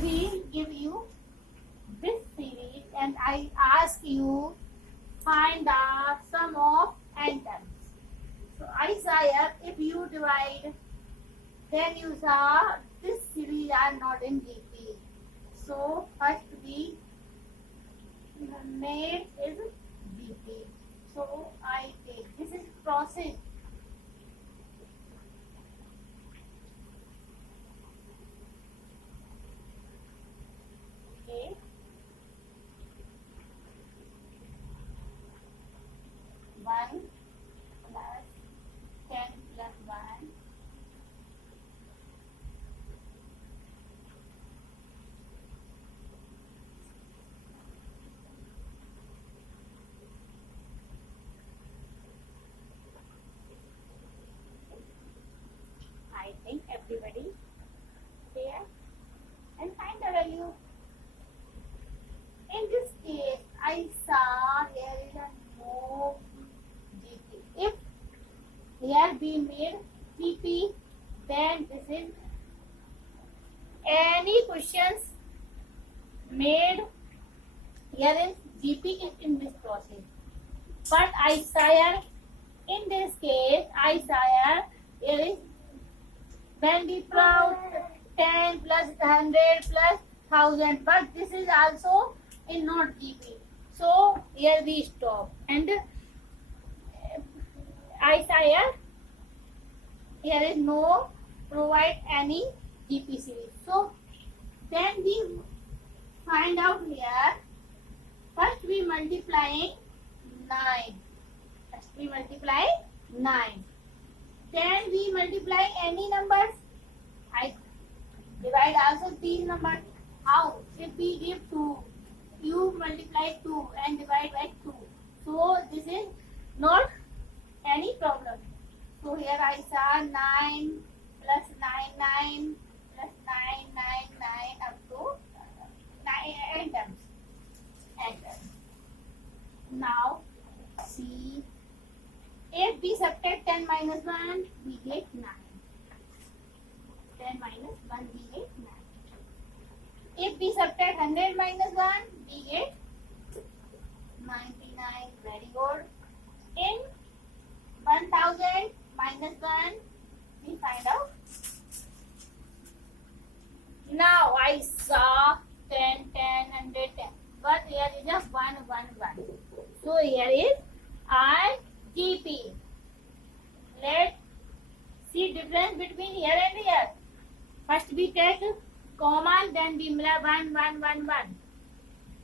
if we give you this series and I ask you find the sum of n terms. So I say if you divide, then you saw this series are not in GP. So first we made is GP. So I take this is process. Okay. 1 plus 10 plus 1 I think everybody there and find the value. In this case, I saw here is a no GP. If here we made GP, then this is any questions made here is GP in this process. But I saw in this case, I saw here is when we put 10 plus 100 plus 1000, but this is also in not GP. So here we stop and I say here is no provide any GP series. So then we find out here. First we multiplying 9. First we multiply 9. Then we multiply any numbers. I divide also these numbers. How? If we give 2, you multiply 2 and divide by 2. So this is not any problem. So here I saw 9 plus 9 plus 9 up to 9 n terms. Now see, if we subtract 10 minus 1, we get 9. 10 minus 1, we get 9. If we subtract 100 minus 1, we get 99. Very good. In 1000 minus 1, we find out. Now I saw 10, 100, 10. But here is a 1, 1, 1. So here is our GP. Let's see difference between here and here. First we take common, then we multiply 1, 1, 1, 1.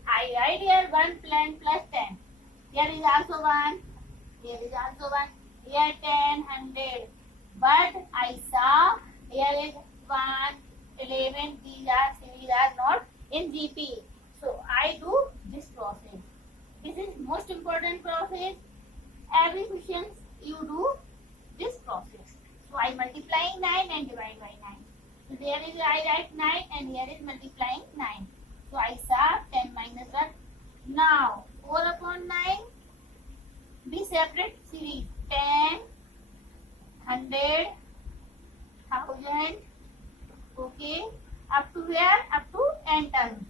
I write here 1 plus 10. Here is also 1. Here is also 1. Here 10, 100. But I saw here is 1, 11. These are not in GP. So I do this process. This is most important process. Every question you do this process. So I multiplying 9 and divide by 9. So there is I write 9 and here is multiplying 9. So I saw 10 minus 1. Now 4 upon 9. We separate series 10, 100, 1000. Okay. Up to where? Up to n terms.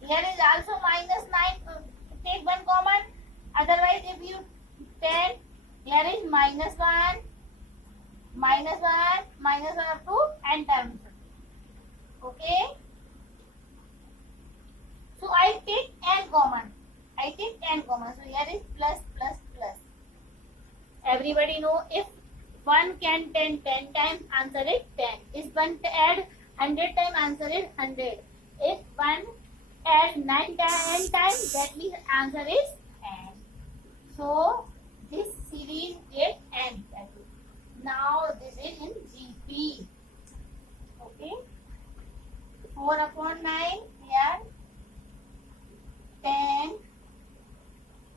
Here is also minus 9. Take one common. Otherwise, if you 10, here is minus 1, minus 1 up to n terms. Okay. So I take n common. So here is plus, plus, plus. Everybody know if 1 can 10 times, answer is 10. If 1 add 100 times, answer is 100. If 1 add 9 times, that means answer is n. So this series get n value. Now this is in GP. Okay. 4 upon 9 here 10.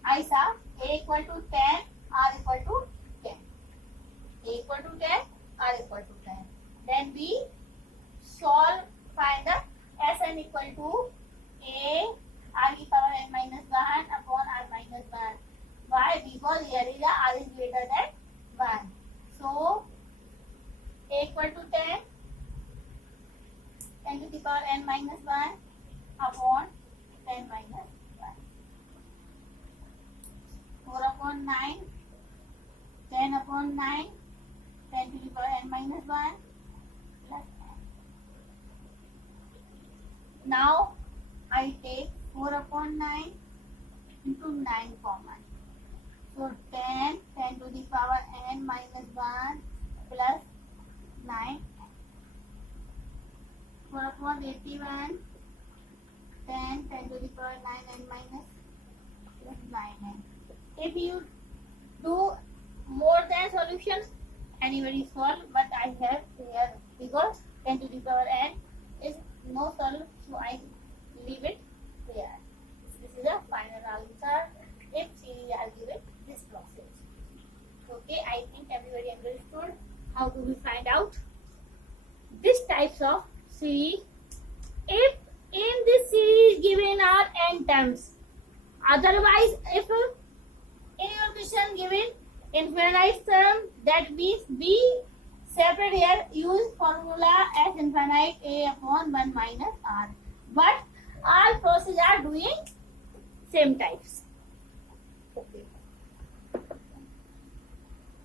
I saw A equal to 10, R equal to 10. A equal to 10, R equal to 10. Then we solve, find the Sn equal to A R e power n minus 1 upon R minus 1. Why? Because here is R is greater than 1. So A equal to 10, 10 to the power n minus 1 upon 10 minus 1. 4 upon 9, 10 upon 9, 10 to the power n minus 1 plus n. Now I take 4 upon 9 into 9 common. So 10 to the power n minus 1 plus 9. 4 upon 81, 10 to the power 9n minus plus 9n. If you do more than solution, anybody solve, but I have here because 10 to the power n is no solve, so I leave it here. This is the final answer if series are given this process. Okay, I think everybody understood how do we find out this types of series. If in this series given are n terms, otherwise if in your question given infinite term, that means we separate here, use formula as infinite a upon 1 minus r. But all processes are doing same types.